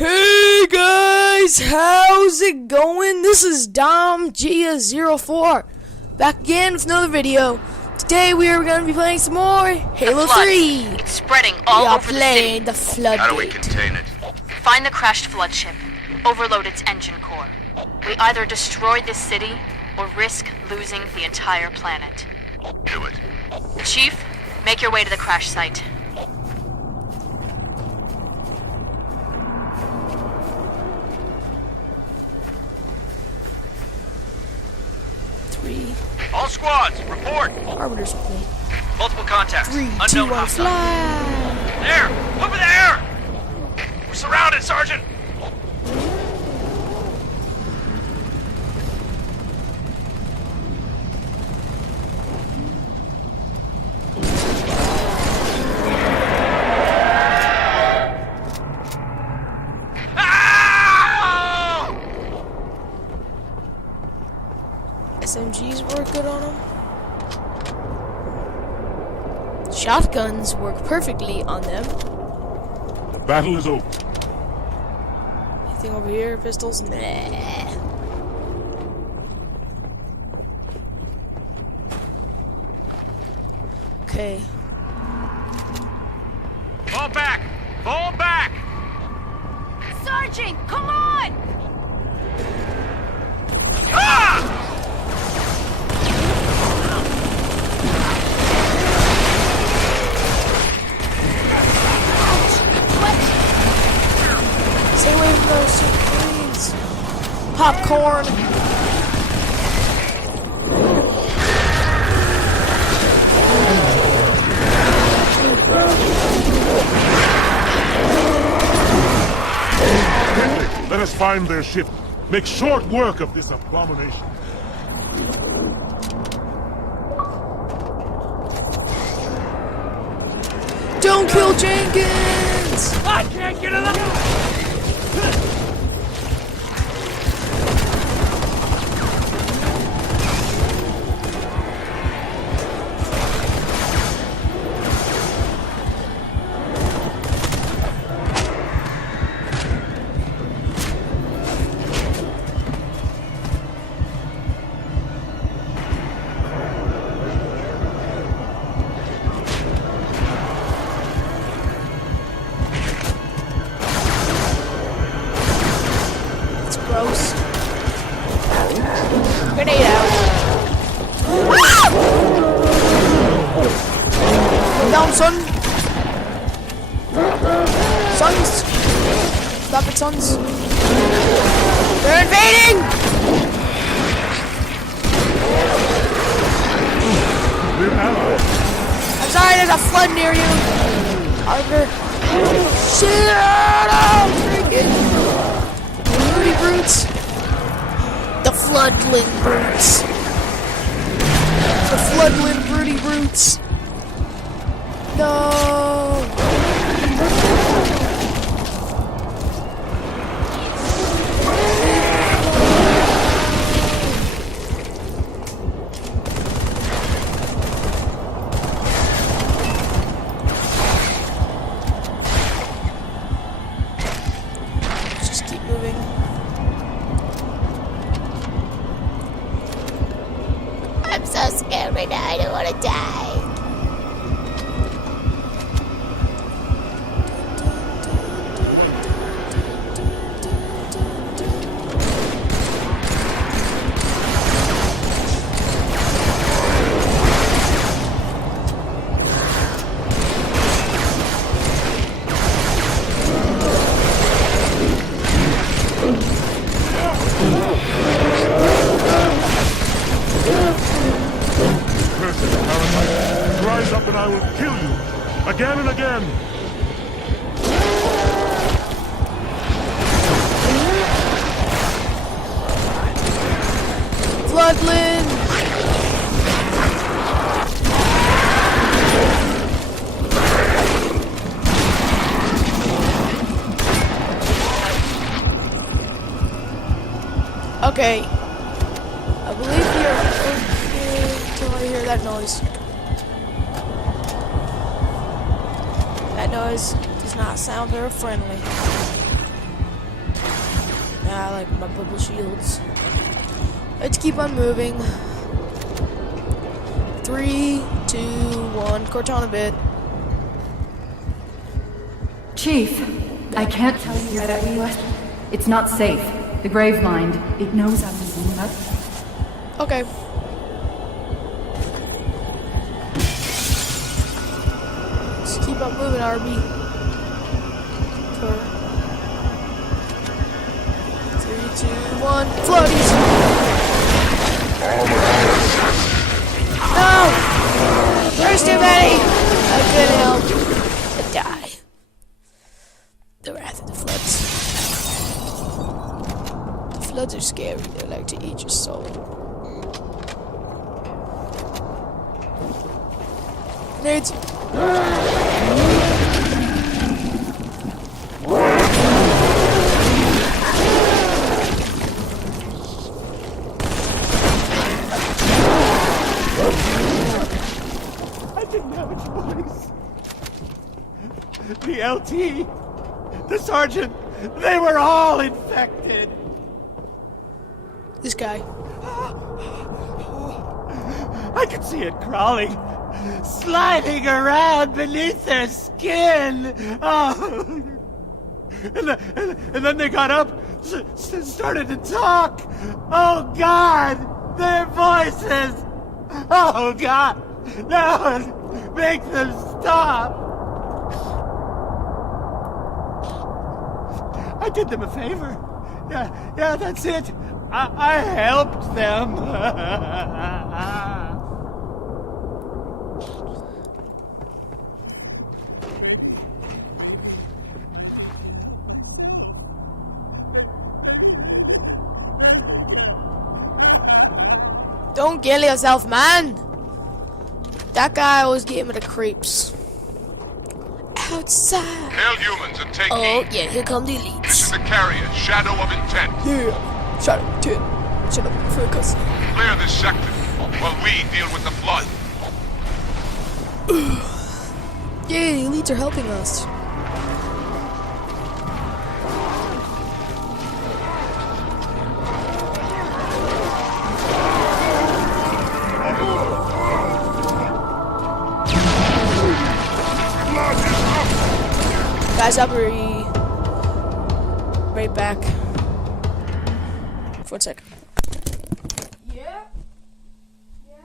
Hey guys, how's it going? This is Dom Gia04 back again with another video. Today we are going to be playing some more Halo 3. It's spreading all over the city. The flood. How do we contain it? Find the crashed flood ship. Overload its engine core. We either destroy this city or risk losing the entire planet. Do it. Chief, make your way to the crash site. All squads, report. Arbiter's point. Multiple contacts. 3, 2, Unknown 1, hostile. fly! There! Over there! We're surrounded, Sergeant! Ah! SMGs work good on them. Shotguns work perfectly on them. The battle is over. Anything over here? Pistols? Nah. Okay. Fall back! Fall back! Sergeant, come on! Ah! Stay away from those two, please. Popcorn. Let us find their ship. Make short work of this abomination. Don't kill Jenkins! I can't get enough! Gross. Grenade out. Down, son. Sons. Stop it, sons. They're invading! We're allies. I'm sorry, there's a flood near you. Arbiter. Shit out! Freaking. Broody brutes. The floodling brutes. The floodling broody brutes. No. Just keep moving. I'm so scared right now. I don't want to die. Cursed parasite. Rise up and I will kill you. Again and again. Floodland! Okay. I believe you're okay until I hear that noise. That noise does not sound very friendly. I like my bubble shields. Let's keep on moving. 3, 2, 1. Cortana bit. Chief, I can't tell you that it's not safe. The Grave Mind, it knows I'm using that. Okay. Let's keep on moving, RB. 4, 3, 2, 1. Floaties! No! There's too many! I couldn't help. I die. The wrath of the floods. The floods are scary. They like to eat your soul. Nades. I didn't have a choice. The LT, the sergeant, they were all infected. This guy. I could see it crawling, sliding around beneath their skin. Oh. And then they got up, started to talk. Oh God, their voices. Oh God, no, make them stop. I did them a favor. Yeah, that's it. I helped them. Don't kill yourself, man! That guy always gave me the creeps. Outside! Hail humans and take Oh, heed. yeah, here come the This is elites. the carrier, Shadow of Intent. Yeah! Shut up, dude. Shut up, focus. Clear this sector while we deal with the flood. Yeah, the elites are helping us. Guys, I'll be right back. For a second. Yeah? Yeah?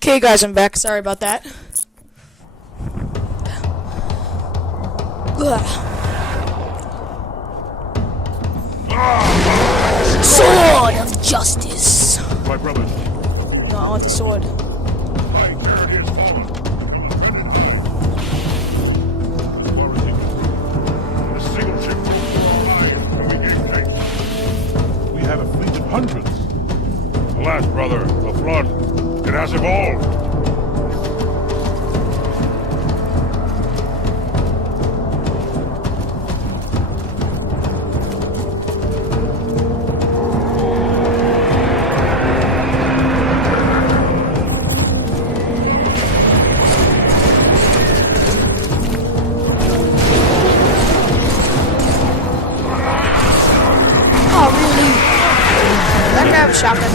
Okay, guys, I'm back. Sorry about that. Ugh. Sword of justice. My brothers. No, I want the sword. My turret is fallen. The single ship broke through our lines when we gave chase. We had a fleet of hundreds. Alas, brother, the flood. It has evolved. Oh, really? That guy have a shotgun.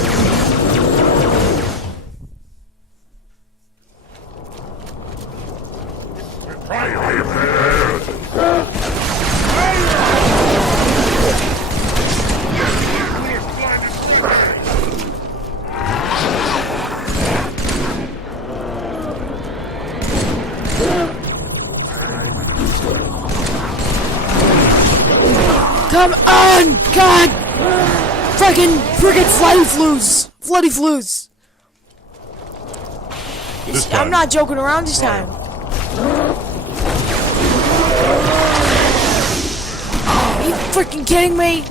Come on! God! Friggin' floody flues! Floody flues! This time. I'm not joking around this time. Are you freaking kidding me?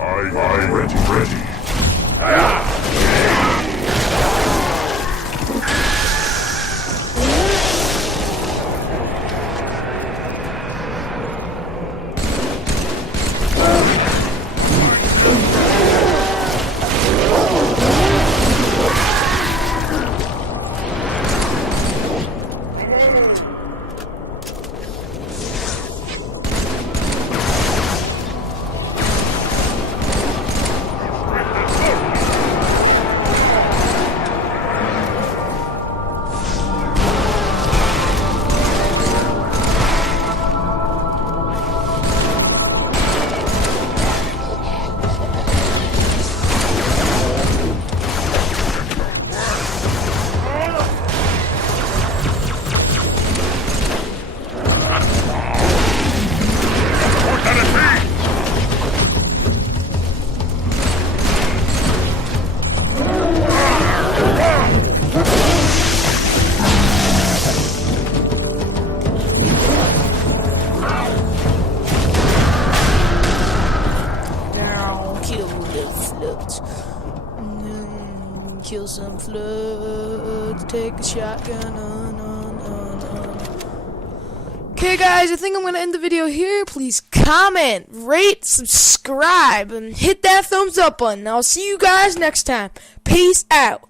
I'm ready. Kill some floods, take a shotgun, Okay guys, I think I'm gonna end the video here. Please comment, rate, subscribe, and hit that thumbs up button. I'll see you guys next time. Peace out.